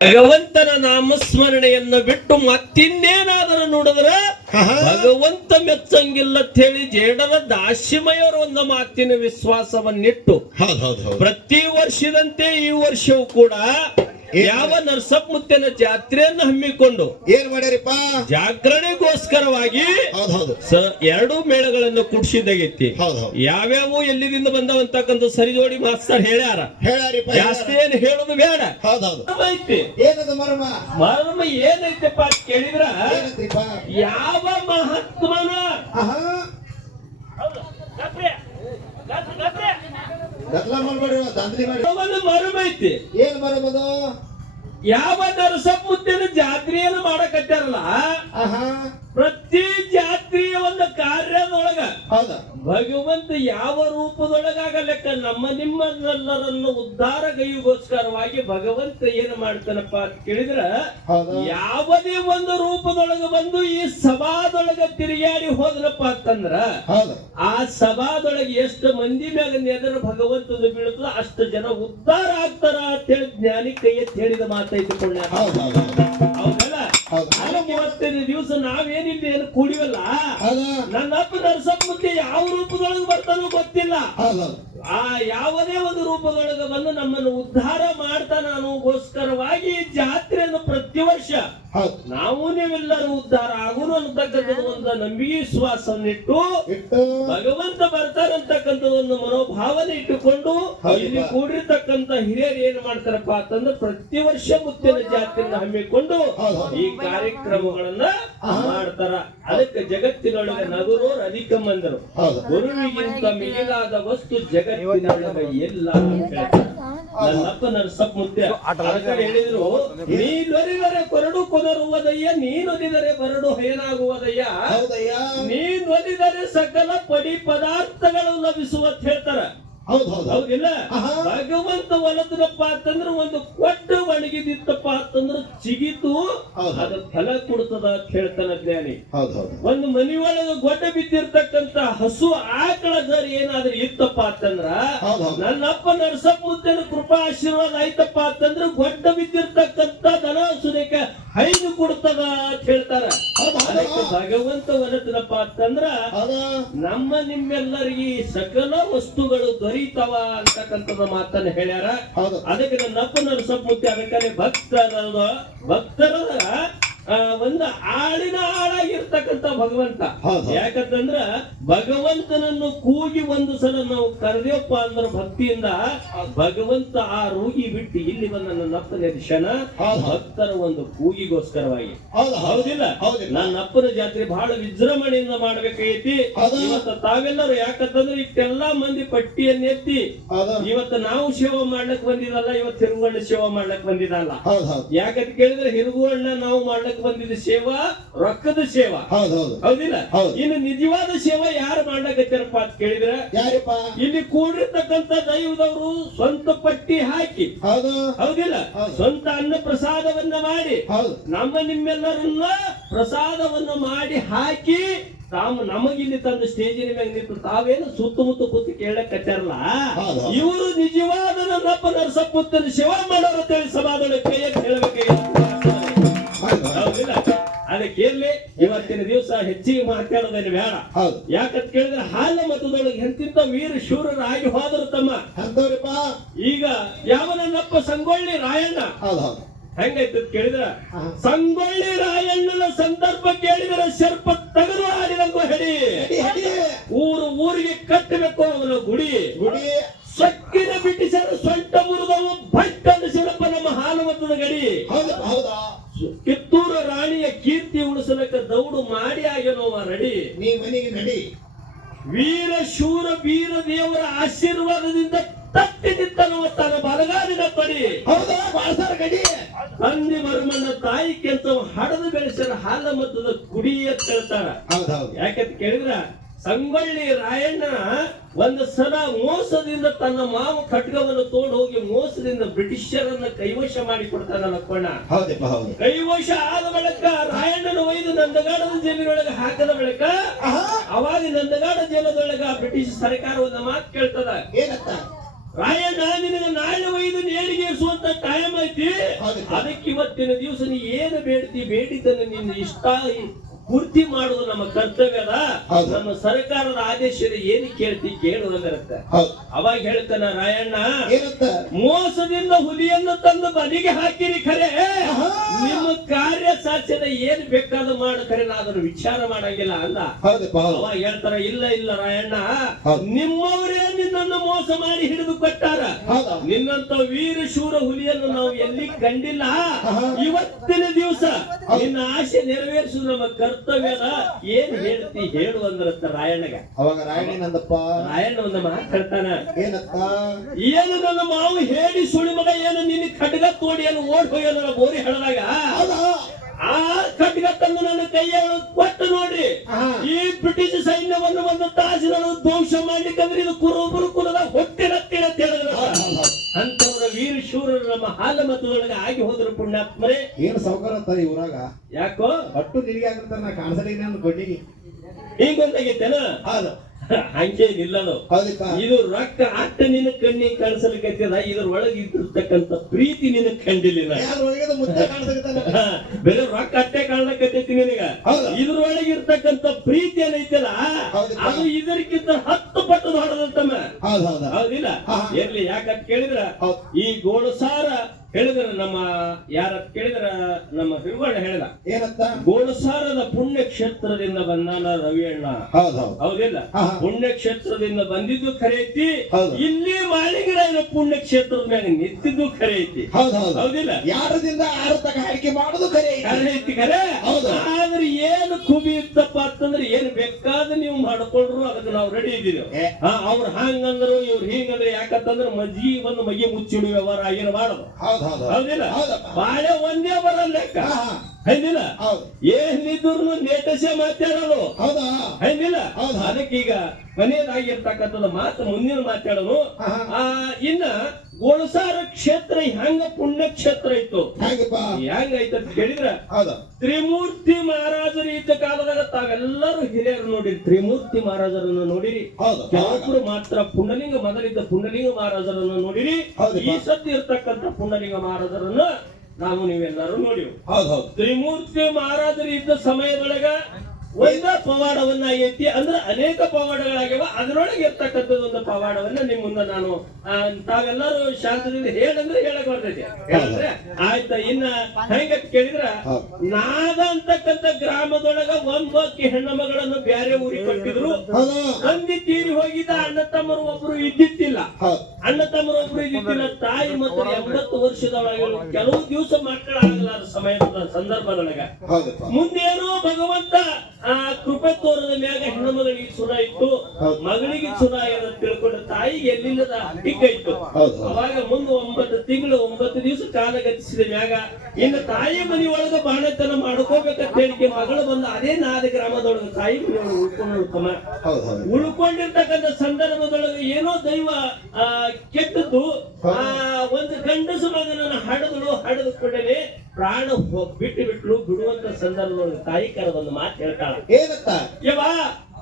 ಭಗವಂತನ ನಾಮಸ್ಮರಣೆಯನ್ನು ಬಿಟ್ಟು ಮತ್ತಿನ್ನೇನಾದರೂ ನೋಡಿದ್ರ ಭಗವಂತ ಮೆಚ್ಚಂಗಿಲ್ಲ ಅಂತ ಹೇಳಿ ಜೇಡರ ದಾಶಿಮಯರ ಒಂದು ಮಾತಿನ ವಿಶ್ವಾಸವನ್ನಿಟ್ಟು ಪ್ರತಿ ವರ್ಷದಂತೆ ಈ ವರ್ಷವೂ ಕೂಡ ಯಾವ ನರಸಪ್ಪಮುತ್ತನ ಜಾತ್ರೆಯನ್ನು ಹಮ್ಮಿಕೊಂಡು ಏನ್ ಮಾಡ್ಯಾರಿಪ್ಪ ಜಾಗರಣೆಗೋಸ್ಕರವಾಗಿ ಎರಡು ಮೇಳಗಳನ್ನು ಕುಡಿಸಿದಾಗೈತಿ. ಯಾವ್ಯಾವ ಎಲ್ಲಿದಿಂದ ಬಂದವಂತಕ್ಕಂಥ ಸರಿಜೋಡಿ ಮಾಸ್ತರ್ ಹೇಳ್ಯಾರ. ಜಾಸ್ತಿ ಏನ್ ಹೇಳೋದು ಬೇಡ. ಐತಿ ಏನದ ಮರ್ಮ ಮರ್ಮ ಏನೈತಪ್ಪ ಅಂತ ಕೇಳಿದ್ರ ಯಾವ ಮಹಾತ್ಮನ ಮರ್ಮ ಐತಿ. ಏನ್ ಮರ್ಮದು? ಯಾವ ನರಸಪ್ಪಮುತ್ತನ ಜಾತ್ರೆಯನ್ನು ಮಾಡಕತ್ತಾರಲ್ಲ ಪ್ರತಿ ಜಾತ್ರೆಯ ಒಂದು ಕಾರ್ಯದೊಳಗ ಭಗವಂತ ಯಾವ ರೂಪದೊಳಗಾಗಲೆಕ್ಕ ನಮ್ಮ ನಿಮ್ಮನ್ನೆಲ್ಲರನ್ನು ಉದ್ಧಾರಗೈಗೋಸ್ಕರವಾಗಿ ಭಗವಂತ ಏನು ಮಾಡ್ತಾನಪ್ಪ ಅಂತ ಕೇಳಿದ್ರ ಯಾವುದೇ ಒಂದು ರೂಪದೊಳಗ ಬಂದು ಈ ಸಭಾದೊಳಗ ತಿರುಗಾಡಿ ಹೋದ್ರಪ್ಪ ಅಂತಂದ್ರ ಆ ಸಭಾದೊಳಗೆ ಎಷ್ಟು ಮಂದಿ ಮ್ಯಾಗ ನೆದರ ಭಗವಂತನ ಬೀಳುತ್ತದ ಅಷ್ಟು ಜನ ಉದ್ಧಾರ ಆಗ್ತಾರ ಅಂತ ಹೇಳಿ ಜ್ಞಾನಿ ಕೈ ಎತ್ತಿ ಹೇಳಿದ ಮಾತೈತುಕೊಳ್ಳ. ಇವತ್ತಿನ ದಿವಸ ನಾವೇನಿಲ್ಲ ಏನು ಕೂಡಿವಲ್ಲ, ನನ್ನ ಅಪ್ಪ ನರಸಪ್ಪಮುತ್ತೆ ಯಾವ ರೂಪದೊಳಗೆ ಬರ್ತಾನೋ ಗೊತ್ತಿಲ್ಲ. ಆ ಯಾವುದೇ ಒಂದು ರೂಪದೊಳಗೆ ಬಂದು ನಮ್ಮನ್ನು ಉದ್ಧಾರ ಮಾಡ್ತಾನ ಅನ್ನೋಗೋಸ್ಕರವಾಗಿ ಜಾತ್ರೆಯನ್ನು ಪ್ರತಿ ವರ್ಷ ನಾವು ನೀವೆಲ್ಲರೂ ಉದ್ಧಾರ ಆಗುನು ಅಂತಕ್ಕಂಥದ್ದು ಒಂದು ನಂಬಿಕೆ ವಿಶ್ವಾಸವನ್ನಿಟ್ಟು ಭಗವಂತ ಬರ್ತಾರಂತಕ್ಕಂಥದ್ದು ಒಂದು ಮನೋಭಾವನೆ ಇಟ್ಟುಕೊಂಡು ಇಲ್ಲಿ ಕೂಡಿರ್ತಕ್ಕಂಥ ಹಿರಿಯರು ಏನ್ ಮಾಡ್ತಾರಪ್ಪ ಅಂತಂದ್ರೆ ಪ್ರತಿ ವರ್ಷ ಮುತ್ತಿನ ಜಾತ್ರೆಯನ್ನು ಹಮ್ಮಿಕೊಂಡು ಈ ಕಾರ್ಯಕ್ರಮಗಳನ್ನ ಮಾಡ್ತಾರ. ಅದಕ್ಕೆ ಜಗತ್ತಿನೊಳಗೆ ನಗುರೋರು ಅಧಿಕ ಮಂದರು, ಗುರುವಿಗಿಂತ ಮಿಗಿಲಾದ ವಸ್ತು ಜಗತ್ತಿನೊಳಗೆ ಇಲ್ಲ ಅಂತ ಹೇಳ್ತಾರೆ. ನನ್ನಪ್ಪ ನರಸಪ್ಪಮುತ್ತೆ ಹೇಳಿದ್ರು, ನೀನೊಲಿದರೆ ಕೊರಡು ಕೊದರುವುದಯ್ಯ, ನೀನೊಲಿದರೆ ಬರಡು ಹೇನಾಗುವುದಯ್ಯ, ನೀನೊಲಿದರೆ ಸಕಲ ಪಡಿ ಪದಾರ್ಥಗಳು ಲಭಿಸುವ ಅಂತ ಹೇಳ್ತಾರ. ಹೌದಿಲ್ಲ? ಭಗವಂತ ಒಲದನಪ್ಪ ಅಂತಂದ್ರೆ ಒಂದು ಕೊಟ್ಟ ಒಣಗಿದಿತ್ತಪ್ಪ ಅಂತಂದ್ರೆ ಚಿಗಿತು ಅದು ಫಲ ಕೊಡ್ತದ ಅಂತ ಹೇಳ್ತಾನ ಜ್ಞಾನಿ. ಒಂದು ಮನಿಯೊಳಗ ಗೊಡ್ಡ ಬಿದ್ದಿರ್ತಕ್ಕಂತ ಹಸು ಆಕಳ ದರ್ ಏನಾದ್ರೂ ಇತ್ತಪ್ಪ ಅಂತಂದ್ರ ನನ್ನಪ್ಪ ನರಸಪ್ಪಮುತ್ತನ ಕೃಪಾ ಆಶೀರ್ವಾದ ಆಯ್ತಪ್ಪ ಅಂತಂದ್ರೆ ಗೊಡ್ಡ ಬಿದ್ದಿರ್ತಕ್ಕಂತ ದನ ಸುರೇಕ ಹೈದು ಕೊಡ್ತದ ಅಂತ ಹೇಳ್ತಾರ. ಭಗವಂತ ಒಲದನಪ್ಪ ಅಂತಂದ್ರ ನಮ್ಮ ನಿಮ್ಮೆಲ್ಲರಿಗೆ ಸಕಲ ವಸ್ತುಗಳು ದೊರೀತವ ಅಂತಕ್ಕಂಥದ ಮಾತನ್ನ ಹೇಳ್ಯಾರ. ಅದಕ್ಕೆ ನನ್ನಪ್ಪ ನರಸಪ್ಪಮುತ್ತೆ ಅದಕ್ಕೆ ಭಕ್ತರ ಒಂದು ಆಳಿನ ಆಳಾಗಿರ್ತಕ್ಕಂಥ ಭಗವಂತ. ಯಾಕಂತಂದ್ರ ಭಗವಂತನನ್ನು ಕೂಗಿ ಒಂದು ಸಲ ನಾವು ಕರೆದೇವಪ್ಪ ಅಂದ್ರ ಭಕ್ತಿಯಿಂದ ಭಗವಂತ ಆ ರೋಗಿ ಬಿಟ್ಟು ಇಲ್ಲಿ ಬಂದ ನನ್ನಪ್ಪನ ಕ್ಷಣ ಭಕ್ತರ ಒಂದು ಕೂಗಿಗೋಸ್ಕರವಾಗಿ. ಹೌದಿಲ್ಲ? ನನ್ನ ಅಪ್ಪನ ಜಾತ್ರೆ ಬಹಳ ವಿಜೃಂಭಣೆಯಿಂದ ಮಾಡ್ಬೇಕಾಗೈತಿ. ಇವತ್ತು ತಾವೆಲ್ಲರೂ ಯಾಕಂತಂದ್ರೆ ಇಷ್ಟೆಲ್ಲಾ ಮಂದಿ ಪಟ್ಟಿಯನ್ನ ಎತ್ತಿ ಇವತ್ತು ನಾವು ಸೇವಾ ಮಾಡ್ಲಕ್ ಬಂದಿದಲ್ಲ, ಇವತ್ತು ಹಿರುಗಣ್ಣ ಸೇವಾ ಮಾಡ್ಲಕ್ ಬಂದಿದಲ್ಲ. ಯಾಕಂತ ಕೇಳಿದ್ರೆ ಹಿರುಗಣ್ಣ ನಾವು ಮಾಡ್ಲಕ್ ಬಂದಿದ್ದ ಸೇವಾ ರೊಕ್ಕದ ಸೇವಾ. ಹೌದಿಲ್ಲ? ಇನ್ನು ನಿಜವಾದ ಸೇವಾ ಯಾರು ಮಾಡ್ಲಕತ್ತಾರಪ್ಪ ಅಂತ ಕೇಳಿದ್ರೆ ಇಲ್ಲಿ ಕೂಡಿರ್ತಕ್ಕಂಥ ದೈವದವರು ಸ್ವಂತ ಪಟ್ಟಿ ಹಾಕಿ, ಹೌದಿಲ್ಲ, ಸ್ವಂತ ಅನ್ನ ಪ್ರಸಾದವನ್ನ ಮಾಡಿ ನಮ್ಮ ನಿಮ್ಮೆಲ್ಲರನ್ನ ಪ್ರಸಾದವನ್ನು ಮಾಡಿ ಹಾಕಿ ನಮಗಿಲ್ಲಿ ತಂದು ಸ್ಟೇಜಿನ ಮ್ಯಾಗ ನಿಂತು ತಾವೇನು ಸುತ್ತಮುತ್ತ ಕೂತು ಕೇಳಕತ್ತಾರಲ್ಲ, ಇವರು ನಿಜವಾದ ನನ್ನಪ್ಪ ನರಸಪ್ಪಮುತ್ತನ ಸೇವಾ ಮಾಡೋರು ಅಂತೇಳಿ ಸಭಾದೊಳಗೆ ಕೈಯಲ್ಲಿ ಹೇಳಬೇಕಾಗಿತ್ತು. ಅದಕ್ಕೆ ಇವತ್ತಿನ ದಿವಸ ಹೆಚ್ಚಿಗೆ ಮಾತಾಡೋದೇನು ಬೇಡ. ಯಾಕಂತ ಕೇಳಿದ್ರೆ ಹಾಲ ಮತದೊಳಗೆ ಎಂತಿಂತ ವೀರ ಶೂರರಾಗಿ ಹೋದರು ತಮ್ಮ. ಈಗ ಯಾವ ನನ್ನಪ್ಪ ಸಂಗೊಳ್ಳಿ ರಾಯಣ್ಣ ಹೆಂಗೈತ ಕೇಳಿದ್ರ ಸಂಗೊಳ್ಳಿ ರಾಯಣ್ಣನ ಸಂದರ್ಭ ಕೇಳಿದ್ರೆ ಸರ್ಪ ತಗದು ಆಡಿದಂಗು ಹೆಡಿ, ಊರಿಗೆ ಕಟ್ಟಬೇಕು ಅವನ ಗುಡಿ, ಸೊಕ್ಕಿನ ಬ್ರಿಟಿಷರು ಸೊಂಟ ಮುರಿದವು ಭಟ್ ಅನ್ನಿಸಿದಪ್ಪ ನಮ್ಮ ಹಾಲುಮತದ ಗಡಿ. ಕಿತ್ತೂರು ರಾಣಿಯ ಕೀರ್ತಿ ಉಳಿಸಲಕ್ಕ ದೌಡು ಮಾಡಿ ಆಗ್ಯನೋವ ರೆಡಿ, ನೀ ಮನೆಗೆ ನಡಿ. ವೀರ ಶೂರ ವೀರ ದೇವರ ಆಶೀರ್ವಾದದಿಂದ ತಟ್ಟಿ ನಿಂತನವ ತನ್ನ ಬಲಗಾಲಿನ ಪಡಿ ಗಡಿ. ತಂದೆ ಮರ್ಮಣ್ಣ ತಾಯಿ ಕೆಂತ ಹಡದು ಬೆಳೆಸಿದ ಹಾಲ ಮತದ ಕುಡಿ ಅಂತ ಹೇಳ್ತಾರ. ಯಾಕಂತ ಕೇಳಿದ್ರ ಸಂಗೊಳ್ಳಿ ರಾಯಣ್ಣ ಒಂದು ಸಲ ಮೋಸದಿಂದ ತನ್ನ ಮಾವ ಖಡ್ಗವನ್ನು ತೋಡ್ ಹೋಗಿ ಮೋಸದಿಂದ ಬ್ರಿಟಿಷರನ್ನ ಕೈವಶ ಮಾಡಿ ಕೊಡ್ತಾನ ಲಕ್ಷ್ಮಣ. ಕೈವಶ ಆದ ಬಳಿಕ ರಾಯಣ್ಣನ ಒಯ್ದು ನಂದಗಾಡದ ಜೈಲಿನೊಳಗೆ ಹಾಕದ ಬಳಿಕ ಅವಾಗ ನಂದಗಾಡ ಜೈಲದೊಳಗ ಬ್ರಿಟಿಷ್ ಸರ್ಕಾರ ಒಂದು ಮಾತು ಕೇಳ್ತದ, ಏನಂತ? ರಾಯಣ್ಣ ನಿನಗೆ ನಾಳೆ ಒಯ್ದು ನೇರಿಗೆ ಇರಿಸುವಂತ ಟೈಮ್ ಐತಿ. ಹೌದಪ್ಪ. ಅದಕ್ಕೆ ಇವತ್ತಿನ ದಿವಸ ನೀ ಏನು ಬೇಡ್ತಿ ಬೇಡಿದ್ದನ್ನು ನಿನ್ನ ಇಷ್ಟ ಪೂರ್ತಿ ಮಾಡುವುದು ನಮ್ಮ ಕರ್ತವ್ಯ ಅದ. ಹೌದು. ನಮ್ಮ ಸರ್ಕಾರದ ಆದೇಶದ ಏನು ಕೇಳ್ತಿ ಕೇಳುವುದಿರುತ್ತೆ. ಹೌದು. ಅವಾಗ ಹೇಳ್ತಾನ ರಾಯಣ್ಣ, ಏನಂತ? ಮೋಸದಿಂದ ಹುಲಿಯನ್ನು ತಂದು ಬದಿಗೆ ಹಾಕಿರಿ ಖರೆ, ಆಹಾ. ನಿಮ್ಮ ಕಾರ್ಯ ಸಾಧ್ಯದ ಏನ್ ಬೇಕಾದ ಮಾಡ ಖರೆ, ನಾ ಅದನ್ನು ವಿಚಾರ ಮಾಡಂಗಿಲ್ಲ ಅಂದ. ಹೌದಪ್ಪ. ಹೌದು. ಅವಾಗ ಹೇಳ್ತಾರ, ಇಲ್ಲ ಇಲ್ಲ ರಾಯಣ್ಣ, ಹೌದು. ನಿಮ್ಮವರೇ ನಿನ್ನನ್ನು ಮೋಸ ಮಾಡಿ ಹಿಡಿದು ಕೊಟ್ಟಾರ. ಹೌದು. ನಿನ್ನಂತ ವೀರ ಶೂರ ಹುಲಿಯನ್ನು ನಾವು ಎಲ್ಲಿ ಕಂಡಿಲ್ಲ. ಆಹಾ. ಇವತ್ತಿನ ದಿವಸ ನಿನ್ನ ಆಸೆ ನೆರವೇರಿಸುವುದು ನಮ್ಮ ಕರ್ತವ್ಯದ. ಏನ್ ಹೇಳ್ತಿ ಹೇಳು ಅಂದ್ರತ್ತ ರಾಯಣ್ಣಗ. ಅವಾಗ ರಾಯಣ್ಣನಂದಪ್ಪ ರಾಯಣ್ಣ ಒಂದು ಮಾತು ಹೇಳ್ತಾನ, ಏನಂತ? ಏನು ನನ್ನ ಮಾವು ಹೇಳಿ ಸುಳಿ ಮಗ ಏನು ನಿನ್ನ ಖಡ್ಗ ತೋಡಿ ಏನು ಓಡ್ ಹೋಗ್ಯಾನ ಬೋರಿ ಹೇಳದಾಗ, ಹೌದಾ? ಆ ಖಡ್ಗ ತಂದು ನನ್ನ ಕೈಯೊಳಗೆ ಕೊಟ್ಟು ನೋಡ್ರಿ, ಆಹಾ. ಈ ಬ್ರಿಟಿಷ್ ಸೈನ್ಯವನ್ನು ಒಂದು ತಾಸಿನೊಳಗೆ ಧ್ವಂಸ ಮಾಡ್ಲಿಕ್ಕಂದ್ರೆ ಇದು ಕುರುಬರು ಕುಲದ ಹೊಟ್ಟೆ ಹತ್ತಿರ ತಿಳಿದ್ರ ಅಂತವರ ವೀರ ಶೂರರು ನಮ್ಮ ಹಾಲ ಮತದೊಳಗೆ ಆಗಿ ಹೋದ್ರು ಪುಣ್ಯಾತ್ಮರೇ. ಏನು ಸೌಕರ್ಯ ಅಂತ ಈ ಊರಾಗ ಯಾಕೋ ಒಟ್ಟು ನಿನಗೆ ಆಗಿರ್ತಾರ, ನಾ ಕಾಣಿಸಲಿನ ಕೊಟ್ಟಿಗೆ ಹೀಗೊಂದಾಗೈತೇನ? ಹೌದು. ಹಂಗೆ ನಿಲ್ಲದು. ಹೌದಪ್ಪ. ಇದು ರೊಕ್ಕ ಅಟ್ಟ ನಿನ್ನ ಕಣ್ಣಿಗೆ ಕಾಣಿಸಲಿಕ್ಕದ, ಇದ್ರೊಳಗೆ ಇಟ್ಟಿರ್ತಕ್ಕಂಥ ಪ್ರೀತಿ ನಿನ್ನ ಕಂಡಿಲ್ಲ. ಯಾರೊಳಗೆ ಮುದ್ದೆ ಕಾಣಿಸ್ತಾನ? ಬೇರೆ ರೊಕ್ಕ ಅಟ್ಟೆ ಕಾಣಕತ್ತೈತಿ ನಿನಗ. ಹೌದು. ಇದ್ರೊಳಗೆ ಇರ್ತಕ್ಕಂಥ ಪ್ರೀತಿ ಏನೈತಲ್ಲ, ಹೌದಪ್ಪ. ಅದು ಇದಕ್ಕಿಂತ 10 ಪಟ್ಟು ದೊಡ್ಡದಂತಮ್ಮ. ಹೌದು. ಹೌದಾ? ಹೌದಿಲ್ಲ? ಹಾ. ಇರ್ಲಿ, ಯಾಕಂತ ಕೇಳಿದ್ರ ಹೌದು. ಈ ಗೋಳಸಾರ ಹೇಳಿದ್ರ ನಮ್ಮ ಯಾರ ಕೇಳಿದ್ರ ನಮ್ಮ ಹಿರುವಣ್ಣ ಹೇಳಿದ, ಏನಂತ? ಗೋಳಸಾರದ ಪುಣ್ಯ ಕ್ಷೇತ್ರದಿಂದ ಬಂದಾನ ರವಿಯಣ್ಣ. ಹೌದು. ಹೌದು. ಹೌದಿಲ್ಲ? ಆಹಾ. ಪುಣ್ಯ ಕ್ಷೇತ್ರದಿಂದ ಬಂದಿದ್ದು ಖರೆ ಐತಿ. ಹೌದು. ಇಲ್ಲಿ ಮಾಳಿಗರಾಯನ ಪುಣ್ಯ ಕ್ಷೇತ್ರದ ಮ್ಯಾಗ ನಿಂತಿದ್ದು ಖರೆ ಐತಿ. ಹೌದು. ಹೌದು. ಹೌದಿಲ್ಲ? 2ರಿಂದ 6 ತನಕ ಆಯ್ಕೆ ಮಾಡುದು ಖರೆ ಐತಿ. ಖರೆ ಐತಿ ಖರೆ. ಹೌದು. ಆದ್ರೆ ಏನು ಖುಬಿ ಇತ್ತಪ್ಪ ಅಂತಂದ್ರೆ ಏನು ಬೇಕಾದ ನೀವು ಮಾಡ್ಕೊಂಡ್ರು ಅದಕ್ಕೆ ನಾವು ರೆಡಿ ಇದ್ದೀವಿ. ಏ. ಅವ್ರು ಹಂಗಂದ್ರು ಇವ್ರು ಹಿಂಗಂದ್ರೆ, ಯಾಕಂತಂದ್ರೆ ಮಜ್ಗಿ ಒಂದು ಮಗಿ ಮುಚ್ಚಿಡು ವ್ಯವಹಾರ ಏನು ಮಾಡೋದು. ಹೌದು. ಹೌದು. ಹೌದಿಲ್ಲ? ಹೌದಪ್ಪ. ಬಾಳೆ ಒಂದೇ ಬರಲ್ಲ ಲೆಕ್ಕ. ಆಹಾ. ಹೌದಿಲ್ಲ? ಹೌದು. ಏನಿದ್ರು ನೇಟಸೆ ಮಾತಾಡೋದು. ಹೌದಾ? ಹೌದಿಲ್ಲ? ಹೌದು. ಅದಕ್ಕೀಗ ಮನೆಯದಾಗಿರ್ತಕ್ಕಂಥದ್ದು ಮಾತು ಮುಂದಿನ ಮಾತಾಡೋನು. ಆಹಾ. ಇನ್ನ ಗೋಳಸಾರ ಕ್ಷೇತ್ರ ಹೆಂಗ ಪುಣ್ಯ ಕ್ಷೇತ್ರ ಇತ್ತು, ಹೇಗಪ್ಪ? ಹೆಂಗೈತ ಅಂತ ಕೇಳಿದ್ರ, ಹೌದು. ತ್ರಿಮೂರ್ತಿ ಮಹಾರಾಜರು ಇದ್ದ ಕಾಲದಾಗ ತಾವೆಲ್ಲರೂ ಹಿರಿಯರು ನೋಡಿರಿ, ತ್ರಿಮೂರ್ತಿ ಮಹಾರಾಜರನ್ನು ನೋಡಿರಿ. ಹೌದು. ಕೆಲವೊಬ್ರು ಮಾತ್ರ ಪುಂಡಲಿಂಗ, ಮೊದಲಿದ್ದ ಪುಂಡಲಿಂಗ ಮಹಾರಾಜರನ್ನು ನೋಡಿರಿ. ಹೌದಪ್ಪ. ಈ ಸದ್ಯ ಇರ್ತಕ್ಕಂಥ ಪುಂಡಲಿಂಗ ಮಹಾರಾಜರನ್ನ ನಾವು ನೀವೆಲ್ಲರೂ ನೋಡಿವಿ. ಹೌದು. ಹೌದು. ತ್ರಿಮೂರ್ತಿ ಮಹಾರಾಜರು ಇದ್ದ ಸಮಯದೊಳಗ ಒಂದ ಪವಾಡವನ್ನ ಐತಿ, ಅಂದ್ರೆ ಅನೇಕ ಪವಾಡಗಳಾಗ್ಯಾವ. ಅದರೊಳಗೆ ಇರ್ತಕ್ಕಂಥದ್ದು ಒಂದು ಪವಾಡವನ್ನ ನಿಮ್ಮ ಮುಂದೆ ನಾನು ತಾವೆಲ್ಲರೂ ಶಾಂತದಿಂದ ಹೇಳಂದ್ರೆ ಹೇಳಕ್ ಬರ್ತೈತಿ. ಹೇಳಿದ್ರೆ ಆಯ್ತಾ. ಇನ್ನ ಹೆಂಗ ಕೇಳಿದ್ರ, ನಾದ ಅಂತಕ್ಕಂಥ ಗ್ರಾಮದೊಳಗ ಒಂಬಕ್ಕಿ ಹೆಣ್ಣ ಮಗಳನ್ನು ಬ್ಯಾರೆ ಊರಿಗೆ ಕೊಟ್ಟಿದ್ರು. ಹೌದು. ತಂದಿ ತೀರಿ ಹೋಗಿದ್ದ ಅಣ್ಣ ತಮ್ಮರು ಒಬ್ರು ಇದ್ದಿತ್ತಿಲ್ಲ. ಹೌದು. ಅಣ್ಣ ತಮ್ಮರು ಒಬ್ರು ಇದ್ದಿತ್ತಿಲ್ಲ. ತಾಯಿ ಮತ್ತು 80 ವರ್ಷದೊಳಗೆ ಕೆಲವು ದಿವಸ ಮಕ್ಕಳಾಗಲಾರ ಸಮಯದ ಸಂದರ್ಭದೊಳಗ ಹೌದಪ್ಪ. ಮುಂದೇನೋ ಭಗವಂತ ಕೃಪೆ ತೋರದ ಮ್ಯಾಗ ಹೆಣ್ಣು ಮಗಳಿಗೆ ಸುರ ಇತ್ತು, ಮಗಳಿಗೆ ಸುರ ಏನಂತ ತಿಳ್ಕೊಂಡು ತಾಯಿಗೆ ಎಲ್ಲಿಲ್ಲದ ಟಿಕ್ಕ ಇತ್ತು. ಹೌದು. ಅವಾಗ ಮುಂದೆ 9 ತಿಂಗಳು 9 ದಿವಸ ಕಾಲ ಗತಿಸಿದ ಮ್ಯಾಗ ಇನ್ನು ತಾಯಿ ಮನೆಯೊಳಗ ಬಾಣತನ ಮಾಡ್ಕೋಬೇಕಂತ ಹೇಳಿಕೆ ಮಗಳು ಬಂದು ಅದೇ ನಾದ ಗ್ರಾಮದೊಳಗ ತಾಯಿ ಮನೆಯೊಳಗೆ ಉಳ್ಕೊಂಡು ಹೌದು. ಹೌದು. ಉಳ್ಕೊಂಡಿರ್ತಕ್ಕಂಥ ಸಂದರ್ಭದೊಳಗೆ ಏನೋ ದೈವ ಕೆಟ್ಟದ್ದು. ಒಂದು ಗಂಡಸು ಮಗನನ್ನ ಹಡದು ಕೂಡಲೇ ಪ್ರಾಣ ಬಿಟ್ಟು ಬಿಡುವಂತ ಸಂದರ್ಭದೊಳಗೆ ತಾಯಿ ಕರ ಒಂದು ಮಾತು ಹೇಳ್ತಾಳ, ಏನಂತ? ಯವ್ವ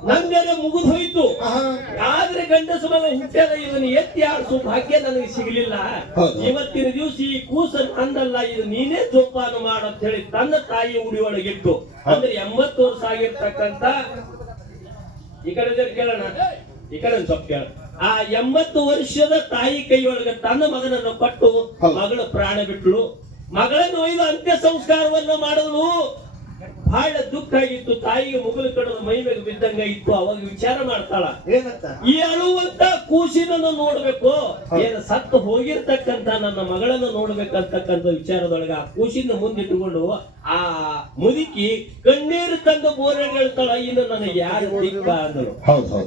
ನಂದೇನೆ ಮುಗಿದು ಹೋಯ್ತು, ಆಹಾ. ಆದ್ರೆ ಗಂಡಸು ಮಗ ಹುಟ್ಟ್ಯಾರ, ಇದನ್ನು ಎತ್ತಿ ಆಡಿಸೋ ಭಾಗ್ಯ ನನಗೆ ಸಿಗಲಿಲ್ಲ. ಹೌದು. ಇವತ್ತಿನ ದಿವಸ ಈ ಕೂಸನ್ ಅಂದಲ್ಲ, ಇದು ನೀನೇ ಜೋಪಾನ ಮಾಡಂತ ಹೇಳಿ ತನ್ನ ತಾಯಿ ಉಡಿಯೊಳಗಿಟ್ಟು, ಅಂದ್ರೆ 80 ವರ್ಷ ಆಗಿರ್ತಕ್ಕಂಥ, ಈ ಕಡೆ ಕೇಳೋಣ, ಈ ಕಡೆ ಸ್ವಲ್ಪ ಕೇಳ, ಆ 80 ವರ್ಷದ ತಾಯಿ ಕೈಯೊಳಗೆ ತನ್ನ ಮಗನನ್ನು ಕೊಟ್ಟು ಮಗಳು ಪ್ರಾಣ ಬಿಟ್ಲು. ಮಗಳನ್ನು ಒಯ್ದು ಅಂತ್ಯ ಸಂಸ್ಕಾರವನ್ನು ಮಾಡಲು ಬಹಳ ದುಃಖ ಆಗಿತ್ತು. ತಾಯಿಗೆ ಮುಗಿಲು ಕಡದ ಮೈ ಮೇಲೆ ಬಿದ್ದಂಗ ಇತ್ತು. ಅವಾಗ ವಿಚಾರ ಮಾಡ್ತಾಳ, ಏನಂತ? ಈ ಅಳುವಂತ ಕೂಸಿನನ್ನು ನೋಡ್ಬೇಕು, ಏನು ಸತ್ತು ಹೋಗಿರ್ತಕ್ಕಂತ ನನ್ನ ಮಗಳನ್ನು ನೋಡ್ಬೇಕಂತಕ್ಕಂಥ ವಿಚಾರದೊಳಗ ಆ ಕೂಸಿನ ಮುಂದಿಟ್ಟುಕೊಂಡು ಆ ಮುದುಕಿ ಕಣ್ಣೀರು ತಂದು ಬೋರೆ ಹೇಳ್ತಾಳ, ಇನ್ನು ನನಗೆ ಯಾರು ದಿಕ್ಕ ಅಂದಳು.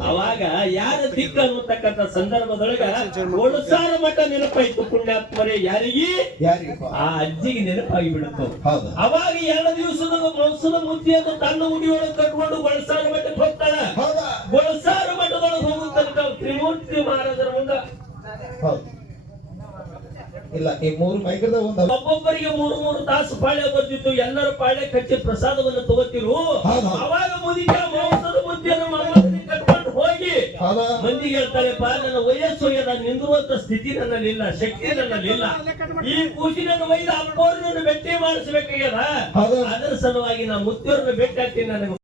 ಅವಾಗ ಯಾರ ದಿಕ್ಕ ಅನ್ನತಕ್ಕಂಥ ಸಂದರ್ಭದೊಳಗ ಗೋಳಸಾರ ಮಠ ನೆನಪಾಯ್ತು ಪುಣ್ಯಾತ್ಮರೇ. ಯಾರಿಗೆ? ಆ ಅಜ್ಜಿಗೆ ನೆನಪಾಗಿ ಬಿಡುತ್ತ. ಅವಾಗ 2 ದಿವಸದ ಮನಸ್ಸದ ಮುದ್ದಿಯನ್ನು ತನ್ನ ಉಡಿಯೊಳಗೆ ಕಟ್ಕೊಂಡು ಗೋಳಸಾರ ಮಠಕ್ಕೆ ಹೋಗ್ತಾಳ. ಗೋಳಸಾರ ಮಠದೊಳಗೆ ಹೋಗುವ ತನಕ ತ್ರಿಮೂರ್ತಿ ಮಹಾರಾಜರ ಮುಂದ ಇಲ್ಲ, ಈ 3 ಮೈಕದ ಒಬ್ಬೊಬ್ಬರಿಗೆ 3 ತಾಸು ಪಾಳ್ಯ ಬರ್ತಿತ್ತು. ಎಲ್ಲರೂ ಪಾಳ್ಯ ಕಚ್ಚಿ ಪ್ರಸಾದವನ್ನು ತಗೋತಿರು. ಅವಾಗ ಮುದಿಕ ಮಾಂಸದ ಮುದ್ದೆಯನ್ನು ಕಟ್ಕೊಂಡು ಹೋಗಿ ಹೌದಾ ಮಂದಿಗೆ ಹೇಳ್ತಾರೆಪ್ಪ ನನ್ನ ವಯಸ್ಸು ಹೋಗ್ಯದ ನಿಂದುವಂತ ಸ್ಥಿತಿ ನನ್ನಲ್ಲಿಲ್ಲ, ಶಕ್ತಿ ನನ್ನಲ್ಲಿಲ್ಲ. ಈ ಕೂಸಿನ ವೈದ್ಯ ಅಪ್ಪವ್ರನ್ನ ಭೇಟಿ ಮಾಡಿಸ್ಬೇಕಾಗ್ಯದ. ಹೌದಾ ಅದರ ಸಲುವಾಗಿ ನಾ ಮುತ್ತಿಯವ್ರನ್ನ ಭೇಟಿ ಆಗ್ತೀನಿ, ನನಗೆ